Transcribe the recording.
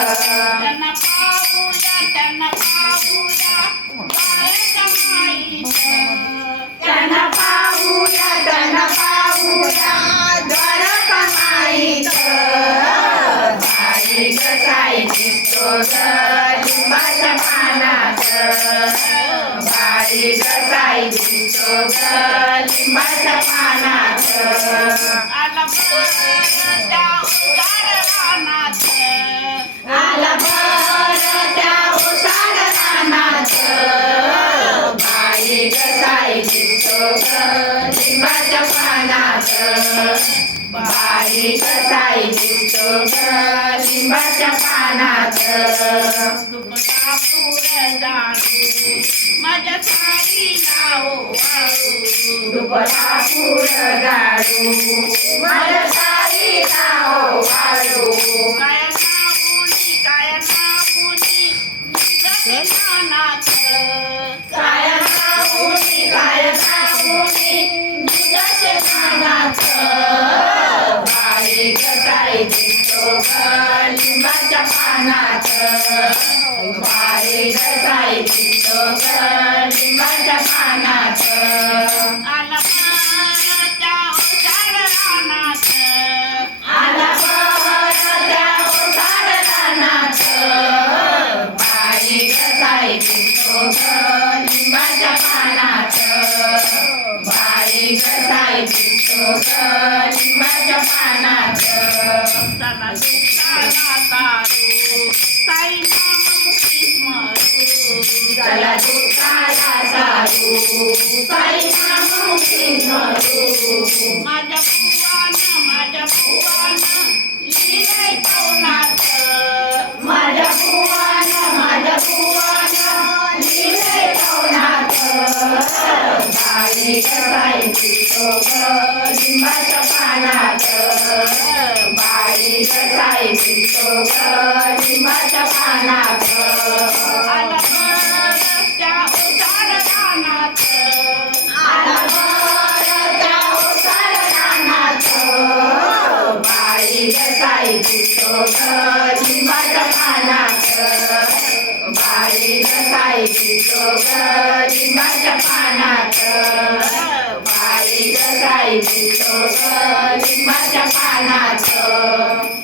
त्यांना पाहूया बाळाच्या माईचं. त्यांना पाहूया द्वारका माईचं. बाई कसाई दिसतो ग लिंबाच्या पानाचं. बाई कसाई दिसतो ग लिंबाच्या पानाचं. आला बरं त्या उजाड रानाचं. आला बरं त्या ओसाड रानाचं. बाई कसाई दिसतो ग लिंबाच्या पानाचं. बाई कसाई दिसतो ग लिंबाच्या पानाचं. दुपटापूर जाणू माझ्या साडीला ओवाळू. दुपटापूर गाडू माझ्या साडीला ओवाळू. काय नाऊनी निघते कानाचं. काय नाऊनी निघते कानाचं. बाई कसाई दिसतो ग लिंबाच्या पानाचं. बाई कसाई दिसतो ग लिंबाच्या पानाचं. आला बरं त्या उजाड रानाचं. आला बरं त्या ओसाड रानाचं. बाई कसाई दिसतो ग लिंबाच्या पानाचं. बाई कसाई दिसतो ग लिंबाच्या पानाचं. त्याला दुःखाला तारू साई नाममुखी स्मरू. चला दुःखाला सारू साई नाममुखी स्मरू. माझ्या बुवानं लिहिलंय कवनाचं. माझ्या बुवानं लिहिलंय कवनाचं. बाई कसाई दिसतो ग लिंबाच्या पानाचं. बाई कसाई दिसतो ग लिंबाच्या पानाचं. आला बरं त्या उजाड रानाचं. आला बरं त्या ओसाड रानाचं. बाई कसाई दिसतो ग लिंबाच्या पानाचं. बाई कसाई दिसतो ग लिंबाच्या पानाचं. बाई कसाई दिसतो ग लिंबाच्या पानाचं.